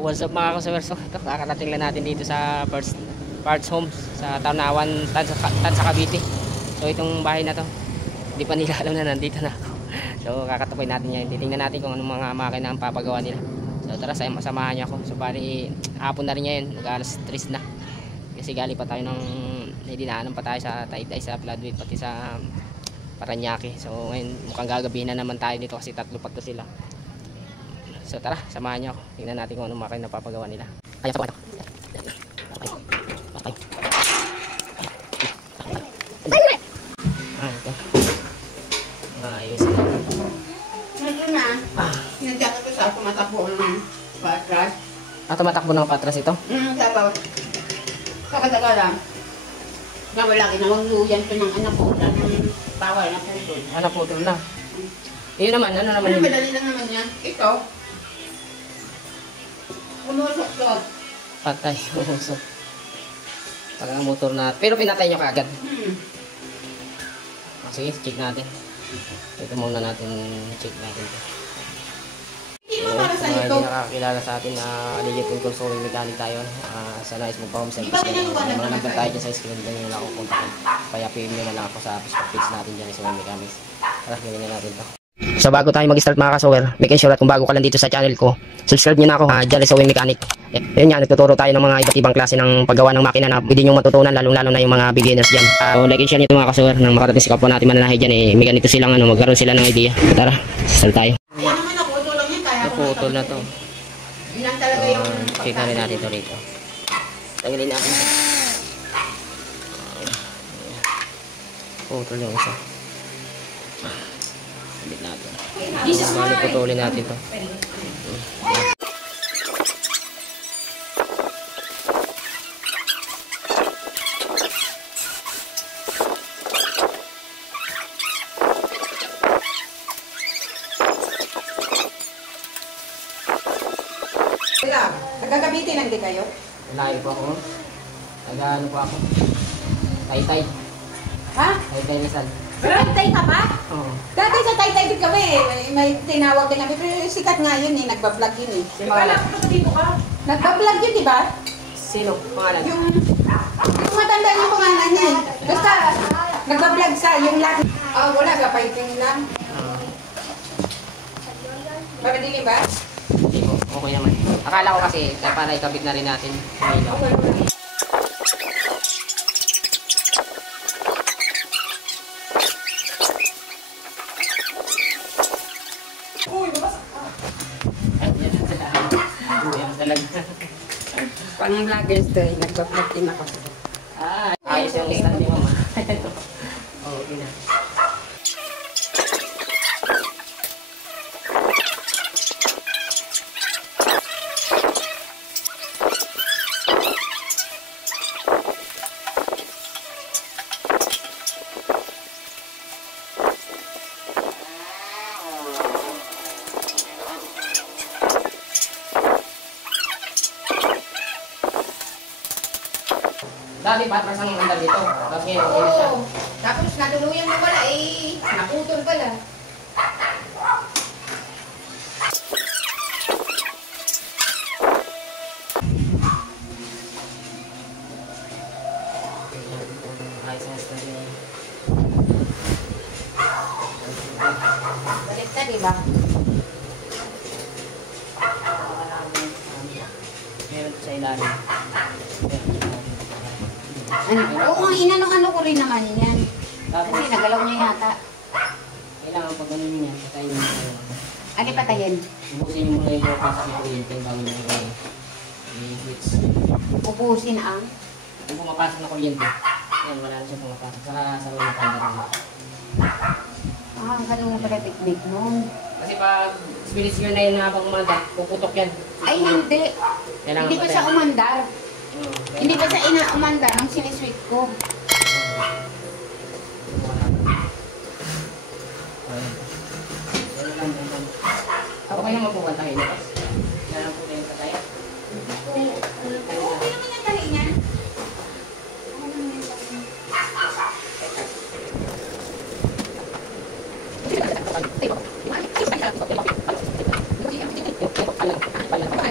What's up mga kasawers? So, ito, kakarating lang natin dito sa Parts Homes sa Tanawan, Tansa Cavite. So itong bahay na to, hindi pa nila alam na nandito na ako. So kakatukoy natin yan. Titingnan natin kung anong mga makina ang papagawa nila. So tara, samahan niyo ako. So bali, hapon na rin ngayon, mag-alas 3 na. Kasi galing pa tayo ng, dinaanan pa tayo sa Taytay, sa Floodway, pati sa Paranaque. So ngayon, mukhang gagabihin na naman tayo dito kasi tatlo pa to sila. So tara, samahan niyo ako. Tingnan natin kung anong makina papagawa nila. Ayan, sa ito. Ayos na. Ito na. Nandiyan ko sa tumatakbo ng patras. Tumatakbo ng patras ito? Sabaw. Kakataga lang. Nawala kinawagluyan ko ng anak ko. Bawal na putol. Putol na. Yun naman, ano naman yun? Madali lang naman yan. Ito. Umusok-sok. Patay, umusok. Pag ang motor na. Pero pinatay nyo kaagad. Sige, check natin. Ito muna natin check natin. Hindi mo para sa ito. Hindi nakakilala sa atin na Aligit and Consuming Mechanic tayo. Sa Nais Mag-Home Service. Mga number tayo dyan sa screen. Dyan nyo lang ako kontakin. Kaya PM nyo na lang ako sa Facebook page natin dyan sa Mechanics. Tara, gawin natin ito. So bago tayo mag-start mga kasower, make sure at kung bago ka lang dito sa channel ko, subscribe nyo na ako dyan sa Wing Mechanic. Yun nga, nagtuturo tayo ng mga iba't ibang klase ng paggawa ng makina na pwede nyo matutunan, lalong-lalo na yung mga beginners dyan. So like and share nyo mga kasower, nang makarating sa kapwa natin mananahe dyan, may ganito silang magkaroon sila ng idea. Tara, start tayo. Yan naman ako, ito lang yan. Kaya Naputol na to. Yun lang talaga yung Check na rin natin ito rito. Tanggalin natin ito. Putol yung isa. Sabit natin. Bali putulin natin to. Nagkakabiti lang din kayo? Layo po ako. Nag-ano po ako. Taytay. Ha? Taytay Rizal. Taytay ka ba? Oo. Dati sa Taytay din kami, may tinawag din kami, pero sikat nga yun eh, nagbablog yun eh. Kala ko na dito ka. Nagbablog yun, di ba? Sino? Pangalan? Yung matanda yung pangalan niya eh. Basta, nagbablog sa yung lahat. Wala, kapaiting lang. Maradili ba? Hindi po. Okay naman. Akala ko kasi, para ikabit na rin natin. Okay. Pang vloggers to eh, nagbablog din ako. Ayos yung stand ni Mama. Okay na. Dati patras ang mandal dito. Tapos ngayon, okay na siya. Tapos natuluyan mo pala eh, naputol pala. Ayos ang stand niya. Baliktad diba? Meron sa ilalim. Oo, inano-ano ko rin naman yan. Kasi nagalaw niya yata. Kailangan pag ganun niya, patayin niya. Ano patayin? Ubusin niyo muna yung pagpasok ng kuryente bago niyo kayo i-switch. Ubusin ang? Kung pumapasok na kuryente, yan, wala na siya pumapasok. Saka sa mga panggaran. Ganun pala technique nun. Kasi pag spirit yun na yun na habang umanda, puputok yan. Ay, hindi. Kailangan Hindi pa patayin. siya umandar. Hindi pa siya inaumandar nung sinisweet ko. Okay naman po kantahin nito. Yan lang po na yung patay. Okay naman yung tahi niya.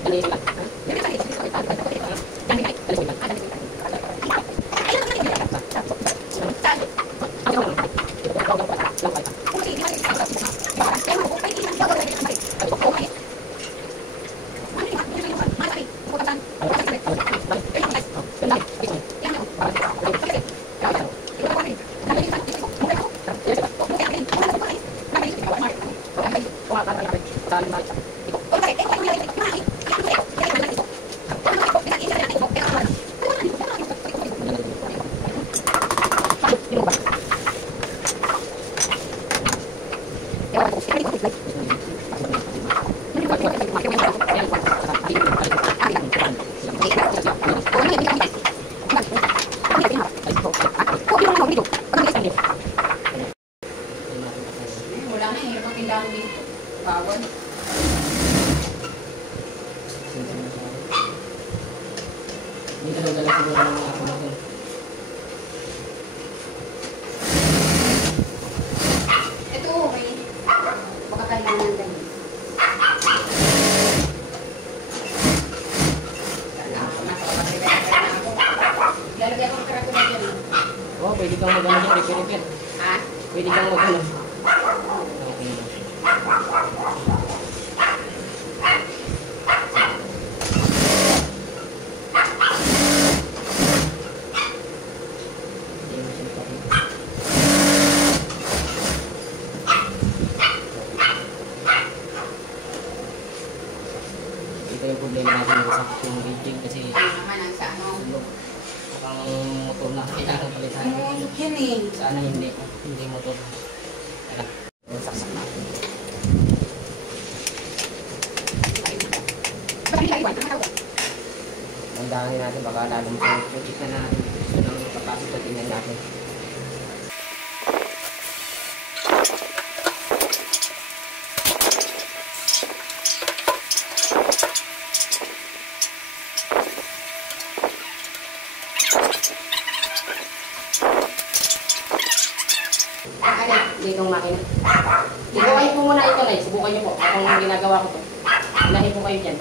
Ano Dito daw dala siguro ng mga kumasin. Ito, may baka kailangan din. Lalagyan ko ng karako na dyan. Oh, pwede kang mag-ano dyan, repair. Ha? Pwede kang mag-ano. Okay. Ito yung problema natin yung engine kasi Ano naman ang sa ano? sulog. Mukhang motor na kailangan palitan. Yan eh. Sana hindi motor. Saksak na. Tandaan natin baka lalong project na natin. Gusto ng kapasito tingnan natin. Dito ang makina. Subukan niyo po muna ito, Nay. Subukan niyo po. Kung ginagawa ko to. Ilahin po kayo dyan.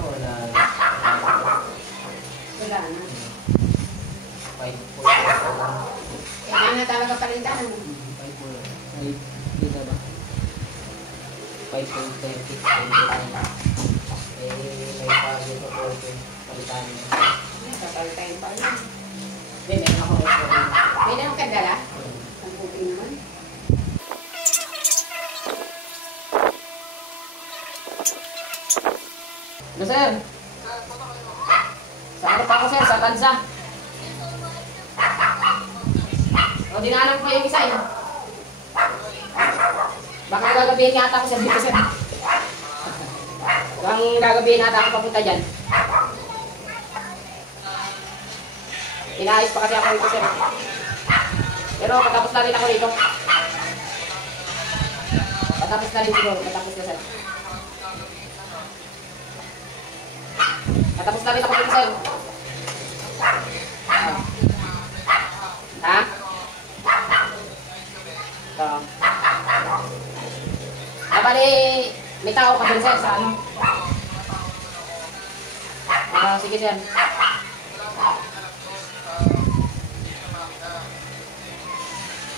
Wala. Wala na. Five po. Kailangan na talaga palitan. Five po. Ay, dito ba? 5.30. Eh, may pa dito po. Palitan. Papalitan pa lang. Hindi, meron ako. May na kadala? Ang puti naman. No, sir? Sa ano pa ako, sir? Sa Tanza. O, dinaanan ko yung isa, eh. Baka gagabihin yata ako, sir, dito, sir. Baka gagabihin yata ako papunta dyan. Inaayos pa kasi ako dito, sir. Pero patapos na rin ako dito. Patapos na rin siguro, patapos na, sir. Patapos na rin ako dito, sir. Ha? Ito. Bali, may tao ka din, sir, sa ano? Sige, sir.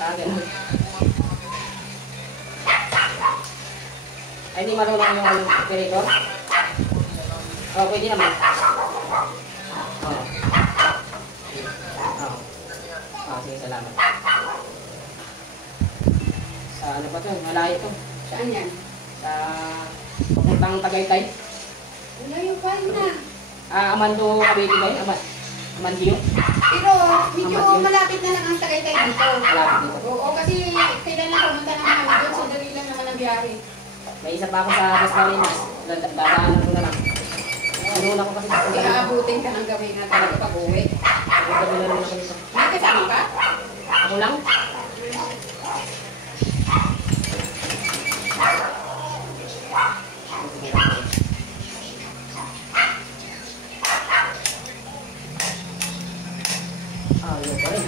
Ganun. Ay, hindi marunong yung operator? Oh, pwede naman. Sige, salamat. Sa ano ba ito? Malayo ito. Saan yan? Sa papuntang Tagaytay. Wala yung file na. Amando Cavite ba yun? Amandio? Pero medyo malapit na lang ang Tagaytay dito. Malapit dito. Oo, kasi kailan na pumunta naman kami doon. So, dali lang naman ang biyahe. May isa pa ako sa Pascalinas. Dadaanan ko na lang. Sinuna ko kasi sa Hindi aabutin ka ng gawin na talaga pag-uwi. Gabi na rin ako nito. May kasama ka? Ako lang? Yun pa rin.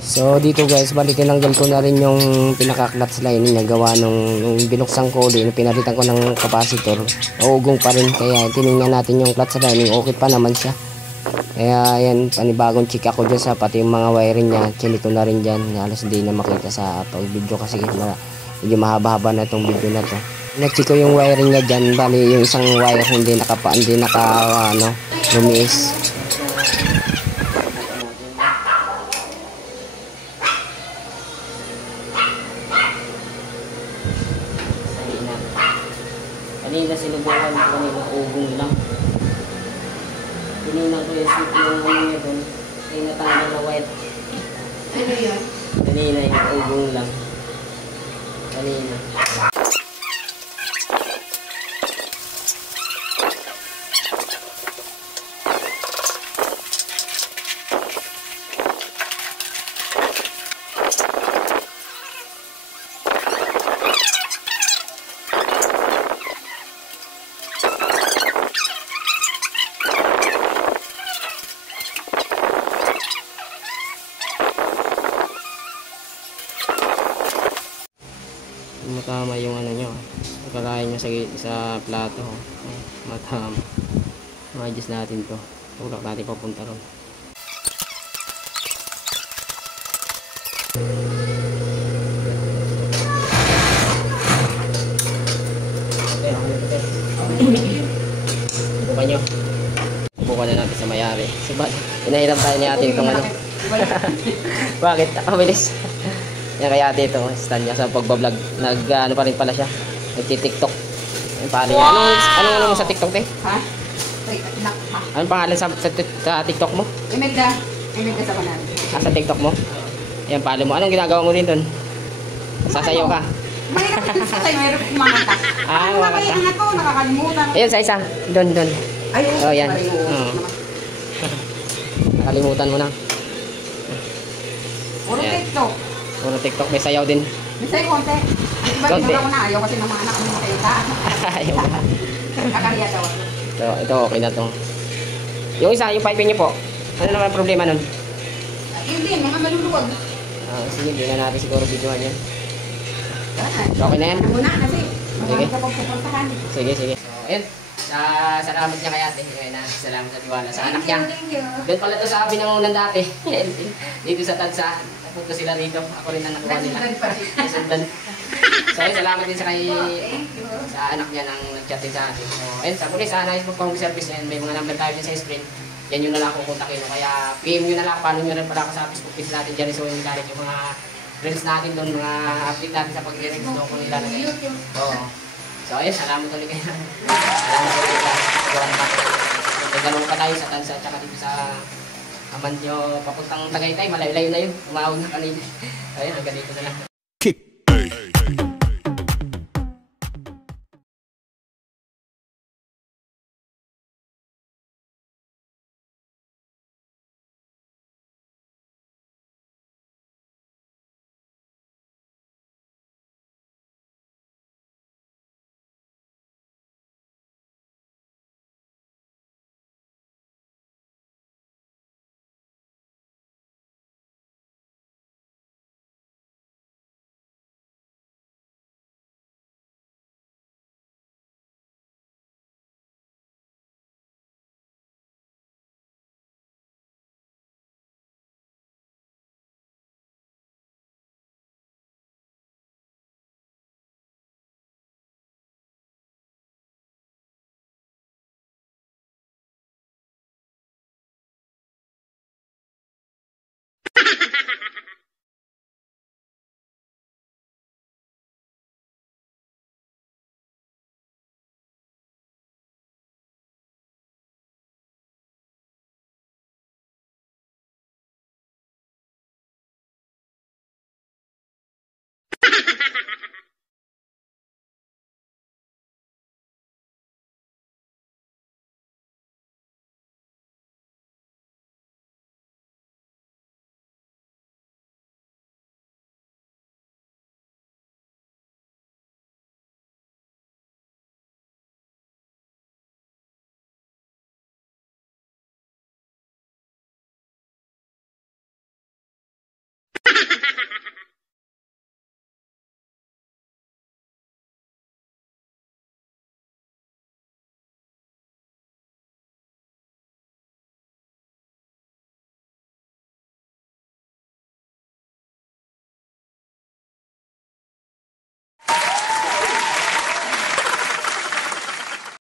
So dito guys, bali tinanggal ko na rin yung pinaka-clutch lining na gawa nung binuksan ko ulit, pinalitan ko ng capacitor. Uugong pa rin, kaya tiningnan natin yung clutch lining, okay pa naman siya. Kaya yan, panibagong check ako dyan sa pati yung mga wiring niya, chinito na rin dyan, halos hindi na makita sa pag-video kasi medyo mahaba-haba na itong video na to. Na-check ko yung wiring niya dyan, bali yung isang wire hindi naka lumiis. Kanina sinubukan ko kanina ugong lang. Tininan ko yung seat yung niya doon. Ay natanggal na white. Ano yun? Kanina yung ugong lang. Kanina. Matama yung ano nyo. Kakain nyo sa plato. Matama. Ma-adjust natin to. Tulak natin papunta ron. Bukan nyo. Bukan na natin sa mayari. Sabad. Pinahiram tayo ni ate itong ano. Bakit? Mabilis. Yan kaya ate ito. Stand niya sa pagbablog. Ano pa rin pala siya. Nagti-tiktok. Paano yan? Anong mo sa TikTok te? Ha? Anong pangalan sa TikTok mo? Imelda sa kanan. Sa TikTok mo? Yan, follow mo. Anong ginagawa mo rin doon? Sasayaw ka? Mahirap ito sa tayo, mahirap kumangata. Ano ba kumangata. yung ako? Nakakalimutan. Ayun, sa isa. Doon. Ayun. Oh, yan. Nakalimutan mo na. Puro Ayan. TikTok. Puro TikTok. May sayaw din. Bisay konti. Iba Konti. ko na ayaw kasi ng mga anak ko mga kaita. Ayaw na. Kakariya daw. So, ito okay na to. Yung isa, yung piping niyo po. Ano naman ang problema nun? Yun din, mga maluluwag. Sige, di na natin siguro videoan yan. So, Okay na yan? Muna kasi. Sige. Mga pupuntahan. Sige. So, ayun. Salamat niya kay ate. Salamat sa tiwala. Sa anak niya. Thank you. Doon pala to sa Binangonan dati. Dito sa Tansa. Napunta sila rito. Ako rin na nakuha nila. Nasundan. So, ayun, salamat din sa anak niya nang nag-chat din sa atin. So, ayun, sa pulis, nais po pang service na yun. May mga number tayo din sa screen. Yan yung na lang ako kontakin. Kaya PM nyo na lang. Follow nyo rin pala ako sa Facebook page natin dyan. So, yung galit yung mga reels natin doon. Mga update natin sa pag-reels doon kung ilalagay. Oo. So, ayun, salamat ulit kayo. Salamat ulit kayo. Nagdalong pa tayo sa Tansa at saka dito sa Amantyo papuntang Tagaytay. Malayo-layo na yun. Umahog na kanina. Ayun, hanggang dito na lang.